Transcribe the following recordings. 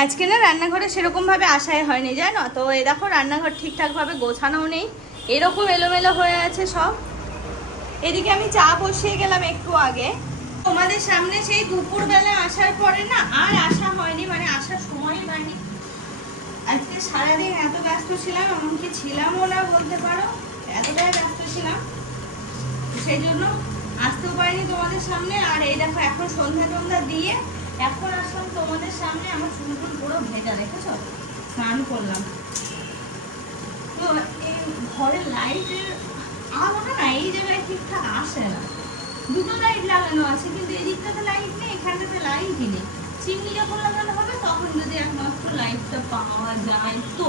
আজকে না রান্নাঘরে সেরকম ভাবে আসাই হয়নি জানো তো। এই দেখো রান্নাঘর ঠিকঠাক ভাবে গোছানোও নেই, এরকম এলোমেলো হয়ে আছে সব। এদিকে আমি চা বসিয়ে গেলাম একটু আগে। তোমাদের সামনে সেই দুপুরবেলা আসার পরে না আর আসা হয়নি, মানে আসার সময়ই হয়নি। আজকে সারাদিন এত ব্যস্ত ছিলাম, এমনকি ছিলামও না বলতে পারো, এতটাই ব্যস্ত ছিলাম সেই জন্য আসতেও পারিনি তোমাদের সামনে। আর এই দেখো এখন সন্ধ্যা টন্ধা দিয়ে এখন আসলাম তোমাদের সামনে। আমার চুলগুলো পুরো ভেজা, দেখেছো? স্নান করলাম তো এই ঘরের লাইটের আলোটা না এই জায়গায় ঠিকঠাক আসে না। দুটো লাইট লাগানো আছে কিন্তু এদিকটাতে লাইট নেই, এখানটাতে লাইটই নেই। চিমনি যখন লাগানো হবে তখন যদি একমাত্র লাইটটা পাওয়া যায় তো।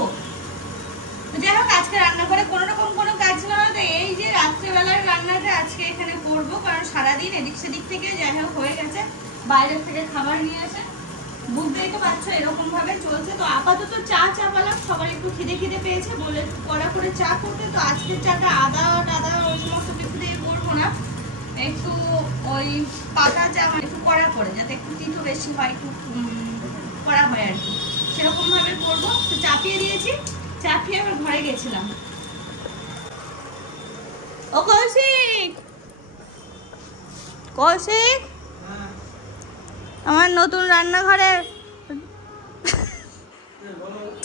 যাই হোক আজকে রান্না করে কোনো রকম কোনো কাজ না হলে এই যে রাত্রেবেলার রান্নাটা আজকে এখানে করবো, কারণ সারাদিন এদিক সেদিক থেকে যাই হোক হয়ে গেছে, বাইরের থেকে খাবার নিয়ে আসে, বুঝতেই তো পারছো এরকম ভাবে চলছে। তো আপাতত চা চাপালাম, সবার একটু খিদে খিদে পেয়েছে বলে কড়া করে চা করতে। তো আজকের চাটা আদা টাদা ওই সমস্ত কিছু দিয়ে করবো না, একটু ওই পাতা চা একটু কড়া করে, যাতে একটু তিতো বেশি হয়, একটু কড়া হয় আর কি, সেরকম ভাবে করবো। তো চাপিয়ে দিয়েছি, চাপিয়ে আবার ঘরে গেছিলাম। ও কৌশিক, কৌশিক আমার নতুন রান্নাঘরে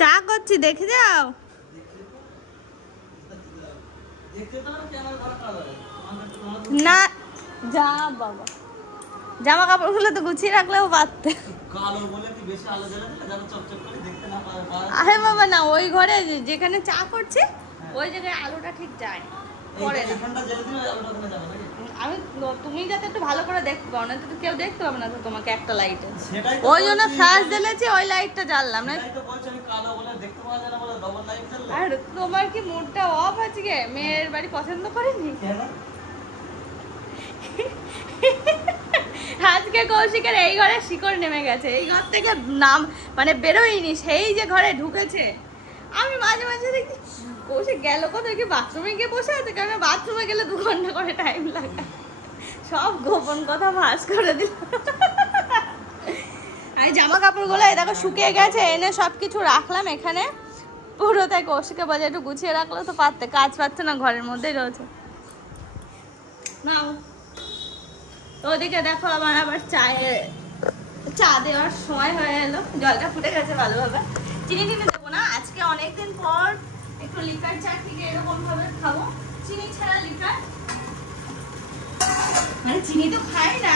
চা করছি, দেখে যাও। না যা বাবা, জামা কাপড়গুলো তো গুছিয়ে রাখলেও পারতে। আরে বাবা না, ওই ঘরে যেখানে চা করছে ওই জায়গায় আলোটা ঠিক যায় পড়ে না। আমি তুমি যাতে একটু ভালো করে দেখতে পাও, না তো কেউ দেখতে পাবে না তো তোমাকে একটা লাইটে, ওই জন্য ফ্ল্যাশ জ্বেলেছি, ওই লাইটটা জ্বাললাম না। আর তোমার কি মুডটা অফ আজকে? মেয়ের বাড়ি পছন্দ করেনি আজকে? কৌশিকের এই ঘরে শিকড় নেমে গেছে, এই ঘর থেকে নাম মানে বেরোয়নি, সেই যে ঘরে ঢুকেছে। আমি মাঝে মাঝে দেখি কৌশিক গেল কোথায়, কি বাথরুমে গিয়ে বসে আছে, কারণ বাথরুমে গেলে 2 ঘন্টা করে টাইম লাগে। সব গোপন কথা ফাঁস করে দিল। আমি জামা কাপড়গুলো এই দেখো শুকিয়ে গেছে, এনে সবকিছু রাখলাম এখানে পুরো। তাই কৌশিকে বাজে একটু গুছিয়ে রাখলে তো পারতে, কাজ পাচ্ছে না, ঘরের মধ্যেই রয়েছে। নাও তো ওদিকে দেখো আমার আবার চা দেওয়ার সময় হয়ে এলো, জলটা ফুটে গেছে ভালোভাবে। চিনি টিনি দেবো না আজকে, অনেকদিন পর একটু লিকার চা ঠিক এরকম ভাবে খাবো, চিনি ছাড়া লিকার। মানে চিনি তো খাই না,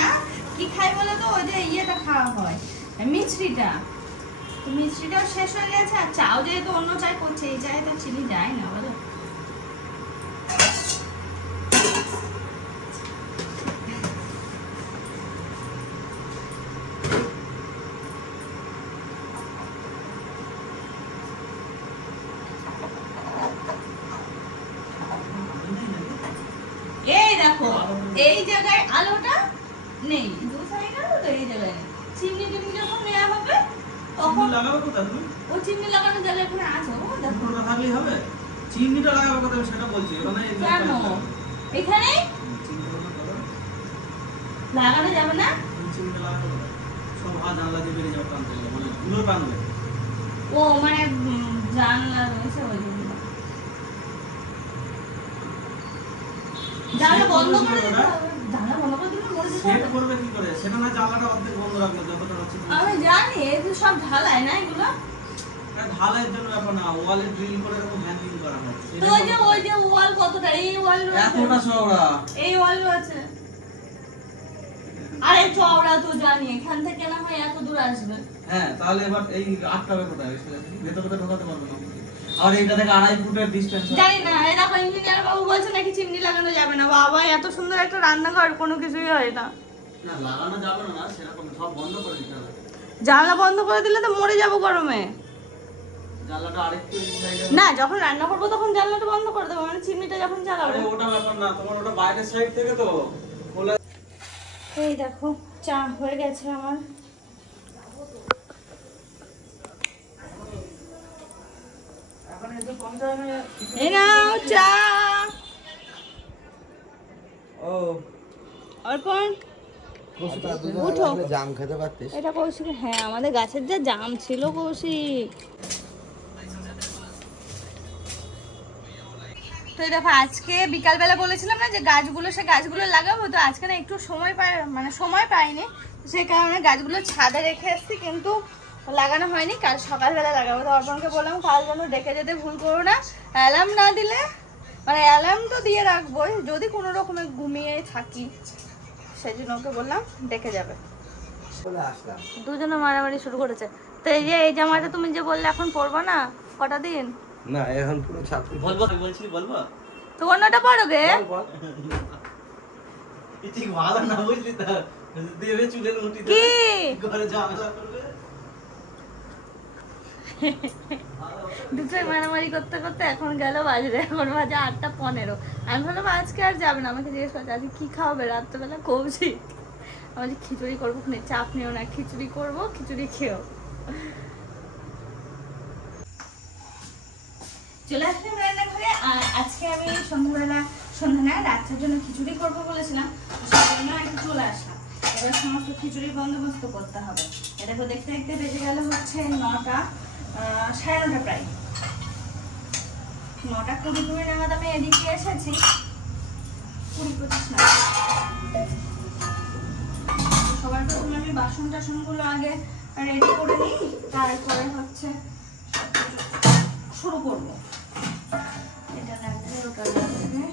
কি খাই বলে তো ওই যে ইয়েটা খাওয়া হয় মিছরিটা, তো মিছরিটাও শেষ হয়ে গেছে। আর চাও যেহেতু অন্য চাই করছে, এই চায়ে তো চিনি যায় না বলো। এই দেখো এই জায়গায় আলোটা নেই, দু সাইডে আলো তো এই জায়গায় নেই। চিমনি টিমনি যখন নেওয়া হবে তখন লাগাবো কোথায় তুমি? ও চিমনি লাগানো জায়গা এখানে আছে, ও দেখো পুরোটা থাকলেই হবে। চিমনিটা লাগাবো কোথায় সেটা বলছি, মানে কেন এখানে লাগানো যাবে না? চিমনিটা লাগাবো সব জানলা দিয়ে বেরিয়ে যাবে, টানতে মানে পুরো টানবে। ও মানে জানলা রয়েছে ওই জন্য জানলা বন্ধ করে দিতে হবে। জানলা বন্ধ করে দিলে মরে যাবে। সেট করবে কি করে? সেটা না জানলাটা অর্ধেক বন্ধ রাখবে যতটা হচ্ছে। আমি জানি এই যে সব ঢালাই না এগুলো, এটা ঢালাইয়ের জন্য ব্যাপার না, ওয়ালে ড্রিল করে এরকম হ্যাঙ্গিং করা হয়। তো ওই যে ওয়াল কতটা, এই ওয়াল এতটা চওড়া, এই ওয়াল আছে। আরে চওড়া তো জানি, এখান থেকে না হয় এত দূর আসবে। হ্যাঁ তাহলে এবার এই আটকাবে কোথায়? ভেতরে ঢোকাতে পারবে না। আর এইটা থেকে 2.5 ফুটের ডিসটেন্স জানি না। এই দেখো ইঞ্জিনিয়ার বাবু বলছে নাকি চিমনি লাগানো যাবে না। বাবা এত সুন্দর একটা রান্নাঘর, কোনো কিছুই হয় না। না লাগানো যাবে না, সেরকম সব বন্ধ করে দিতে হবে। জানলা বন্ধ করে দিলে তো মরে যাব গরমে। জানলাটা আরেকটু সাইডে না, যখন রান্না করব তখন জানলাটা বন্ধ করে দেব, মানে চিমনিটা যখন জ্বালাবো। আরে ওটা ব্যাপার না, তোমার ওটা বাইরের সাইড থেকে তো খোলা। এই দেখো চা হয়ে গেছে আমার। এই নাও চা। ও অর্পণ উঠো, জাম খেতে পারতিস। এটা কৌশিক, হ্যাঁ আমাদের গাছের যা জাম ছিল কৌশিক। তো দেখো আজকে বিকালবেলা বলেছিলাম না যে গাছগুলো, সে গাছগুলো লাগাবো, তো আজকে না একটু সময় পাইনি, সেই কারণে গাছগুলো ছাদে রেখে এসেছি, কিন্তু লাগানো হয়নি। কাল সকালবেলা লাগাবো। তো অর্পণকে বললাম কাল যেন দেখে যেতে ভুল করো না, অ্যালার্ম না দিলে, মানে অ্যালার্ম তো দিয়ে রাখবোই, যদি কোনো রকমে ঘুমিয়ে থাকি সেই জন্য ওকে বললাম দেখে যাবে। দুজনে মারামারি শুরু করেছে। তো এই যে এই জামাটা তুমি যে বললে এখন পরবো না, কটা দিন না এখন পুরো ছাপি বলবো, বলছি বলবো তো অন্যটা পরো গে। ঠিক ভালো না বুঝলি তো, দেবে চুলের মুঠি কি ঘরে ঝামেলা করবে। দুটোই মারামারি করতে করতে এখন গেল বাজে, এখন বাজে 8:15। আমি ভাবলাম আজকে আর যাবে না, আমাকে জিজ্ঞেস করছে আজকে কি খাওয়াবে রাত্রেবেলা, কৌছি আমি খিচুড়ি করবো, চাপ নিও না, খিচুড়ি করবো, খিচুড়ি খেও। চলে আসলাম রান্নাঘরে। আর আজকে আমি সন্ধ্যা না রাত্রের জন্য খিচুড়ি করবো বলেছিলাম, সেই জন্য একটু চলে আসলাম। এবার সমস্ত খিচুড়ির বন্দোবস্ত করতে হবে। এটা তো দেখতে দেখতে বেজে গেল হচ্ছে 9টা, 9:30 প্রায় 9:20 নাগাদ আমি এদিকে এসেছি, 20-25 না। সবার প্রথমে আমি বাসন টাসনগুলো আগে রেডি করে নিই, তারপরে হচ্ছে শুরু করবো। এটা লাগবে, ওটা লাগবে।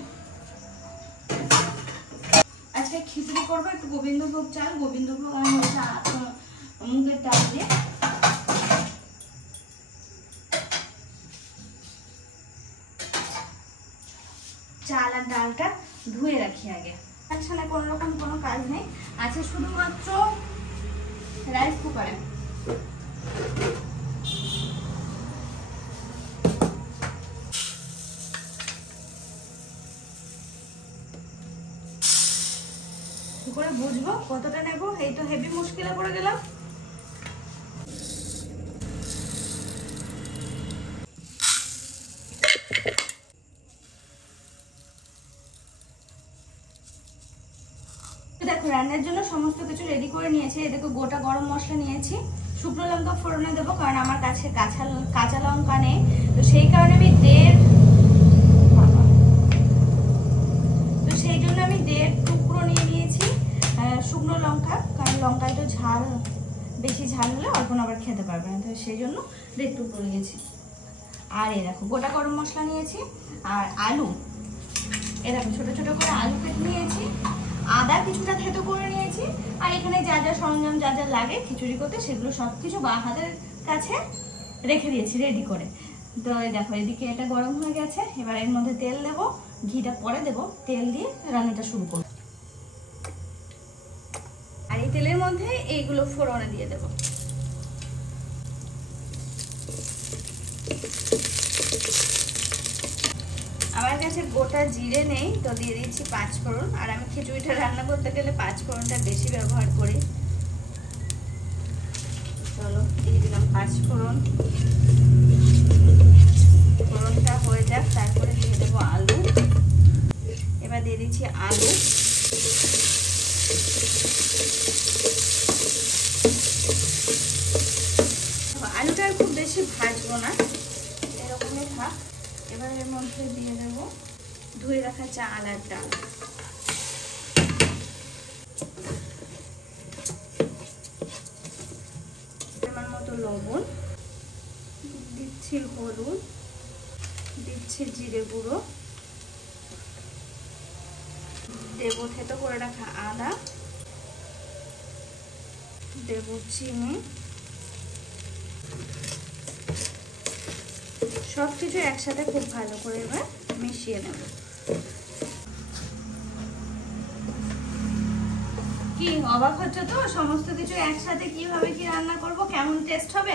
আজকে খিচুড়ি করবো, একটু গোবিন্দভোগ চাল, গোবিন্দভোগ আমি হচ্ছে মুগের ডাল দিয়ে। চাল আর ডালটা ধুয়ে রাখি আগে। একসাথে কোনো রকম কোনো কাজ নেই, আছে শুধুমাত্র রাইস কুকারে। কি করে বুঝবো কতটা নেবো, এই তো হেভি মুশকিলে পড়ে গেলাম। দেখো রান্নার জন্য সমস্ত কিছু রেডি করে নিয়েছি। এই দেখো গোটা গরম মশলা নিয়েছি, শুকনো লঙ্কা ফোড়নে দেবো, কারণ আমার কাছে কাঁচা লঙ্কা নেই, তো সেই কারণে আমি সেই জন্য আমি 1.5 টুকরো নিয়ে নিয়েছি শুকনো লঙ্কা, কারণ লঙ্কায় তো ঝাল, বেশি ঝাল হলে অল্প আবার খেতে পারবে না, তো সেই জন্য 1.5 টুকরো নিয়েছি। আর এই দেখো গোটা গরম মশলা নিয়েছি, আর আলু, এই দেখো ছোট ছোট করে আলু কেটে নিয়েছি, আদা কিছুটা থেতো করে নিয়েছি, আর এখানে যা যা সরঞ্জাম যা যা লাগে খিচুড়ি করতে সেগুলো সব কিছু হাতের কাছে রেখে দিয়েছি রেডি করে। তো দেখো এদিকে এটা গরম হয়ে গেছে, এবার এর মধ্যে তেল দেবো, ঘিটা পরে দেবো, তেল দিয়ে রান্নাটা শুরু করব। আর এই তেলের মধ্যে এইগুলো ফোড়নে দিয়ে দেবো। আমার কাছে গোটা জিরে নেই, তো দিয়ে দিচ্ছি 5 ফোড়ন। আর আমি খিচুড়িটা রান্না করতে গেলে 5 ফোড়নটা বেশি ব্যবহার করি। চলো দিয়ে দিলাম 5 ফোড়ন। ফোড়নটা হয়ে যাক, তারপরে দিয়ে দেবো আলু। এবার দিয়ে দিচ্ছি আলু। আলুটা আর খুব বেশি ভাজবো না, এরকমই থাক। এবার এর মধ্যে দিয়ে দেব ধুয়ে রাখা চাল আর ডাল। পরিমাণ মতো লবণ দিচ্ছি, হলুদ দিচ্ছি, জিরে গুঁড়ো দেব, থেতো করে রাখা আদা দেব, চিনি, সবকিছু একসাথে খুব ভালো করে এবার মিশিয়ে নেব। কি অবাক হচ্ছে তো, সমস্ত কিছু একসাথে কিভাবে কি রান্না করব, কেমন টেস্ট হবে?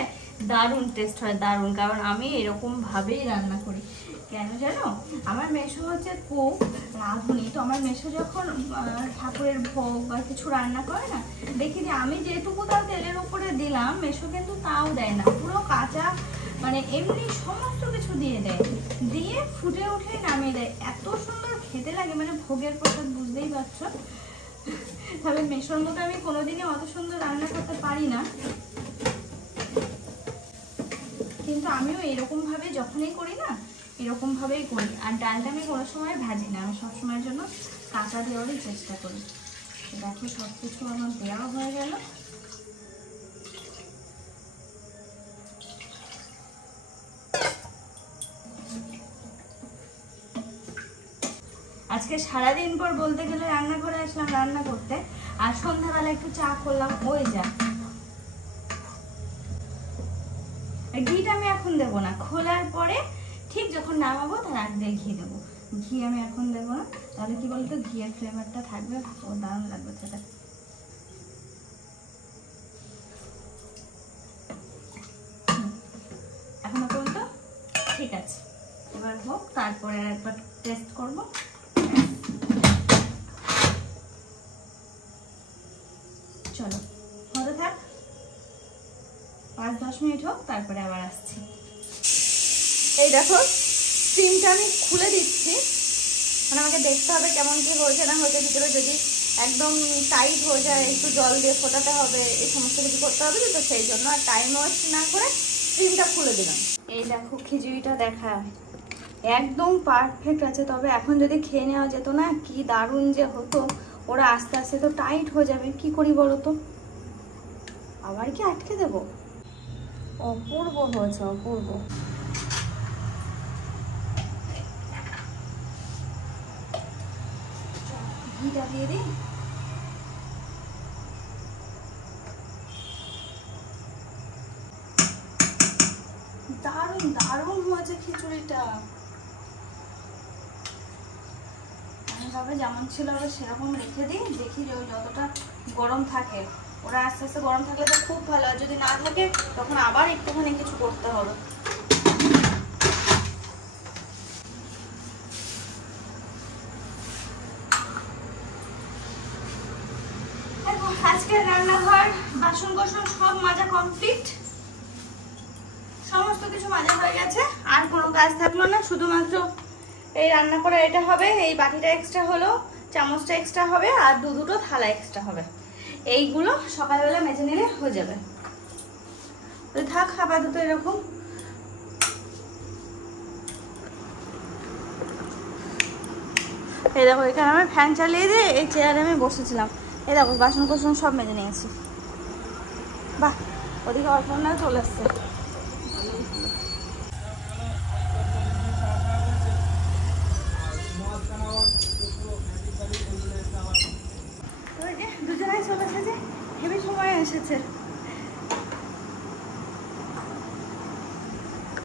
দারুণ টেস্ট হয়, দারুণ। কারণ আমি এরকম ভাবেই রান্না করি। কেন জানো, আমার মেসো হচ্ছে কুক, রাঁধুনি। তো আমার মেসো যখন ঠাকুরের ভোগ বা কিছু রান্না করে না, দেখি যে আমি যেটুকু তাও তেলের উপরে দিলাম, মেসো কিন্তু তাও দেয় না, পুরো কাঁচা, মানে এমনি সমস্ত কিছু দিয়ে দেয়, দিয়ে ফুটে উঠে নামিয়ে দেয়। এত সুন্দর খেতে লাগে, মানে ভোগের প্রসাদ, বুঝতেই পারছো। তাহলে মেশোর মতো আমি কোনোদিনই অত সুন্দর রান্না করতে পারি না, কিন্তু আমিও এরকমভাবে যখনই করি না এরকমভাবেই করি। আর ডালটা আমি কোনো সময় ভাজি না, আমি সবসময়ের জন্য কাঁচা দেওয়ারই চেষ্টা করি। দেখো সব কিছু আমার দেওয়া হয়ে গেল। আজকে সারাদিন পর বলতে গেলে রান্না করে আসলাম রান্না করতে, আর সন্ধ্যাবেলা একটু চা করলাম। ওই যা ঘিটা আমি এখন দেবো না, খোলার পরে ঠিক যখন নামাবো তার আগ দিয়ে ঘি দেবো। ঘি আমি এখন দেবো না, তাহলে কি বলতো ঘিয়ের ফ্লেভারটা থাকবে, ও দারুণ লাগবে সেটা। এখনো পর্যন্ত ঠিক আছে, এবার হোক, তারপরে একবার টেস্ট করবো। চলো হতে থাক, 5-10 মিনিট হোক, তারপরে আবার আসছি। এই দেখো স্টিমটা আমি খুলে দিচ্ছি, মানে আমাকে দেখতে হবে কেমন কি হয়েছে না হয়েছে, ভিতরে যদি একদম টাইট হয়ে যায় একটু জল দিয়ে ফোটাতে হবে, এই সমস্ত কিছু করতে হবে, তো সেই জন্য আর টাইম ওয়েস্ট না করে স্টিমটা খুলে দিলাম। এই দেখো খিচুড়িটা দেখা একদম পারফেক্ট আছে, তবে এখন যদি খেয়ে নেওয়া যেত না কি দারুণ যে হতো। ওরা আস্তে আস্তে তো টাইট হয়ে যাবে, কি করি বলো তো, আবার কি আটকে দেবো? অপূর্ব হয়েছে, অপূর্ব। ঘিটা দিয়ে দিই। দারুণ দারুণ হয়েছে খিচুড়িটা, আমি ভাবে যেমন ছিল আবার সেরকম রেখে দিই, দেখি যে ওই যতটা গরম থাকে, ওরা আস্তে আস্তে গরম থাকলে তো খুব ভালো, আর যদি না থাকে তখন আবার একটুখানি কিছু করতে হবে। আজকের রান্নাঘর বাসন কোসন সব মাজা কমপ্লিট, সমস্ত কিছু মাজা হয়ে গেছে, আর কোনো কাজ থাকলো না, শুধুমাত্র এই রান্না করা এটা হবে, এই বাটিটা এক্সট্রা হলো, চামচটা এক্সট্রা হবে, আর দুটো থালা এক্সট্রা হবে, এইগুলো সকালবেলা মেজে নিলে হয়ে যাবে। তো থাক আপাতত এরকম। এই দেখো এখানে আমি ফ্যান চালিয়ে দিয়ে এই চেয়ারে আমি বসেছিলাম, এই দেখো বাসন কোসন সব মেজে নিয়েছি। বাহ, ওদিকে অল্পনা চলে আসছে।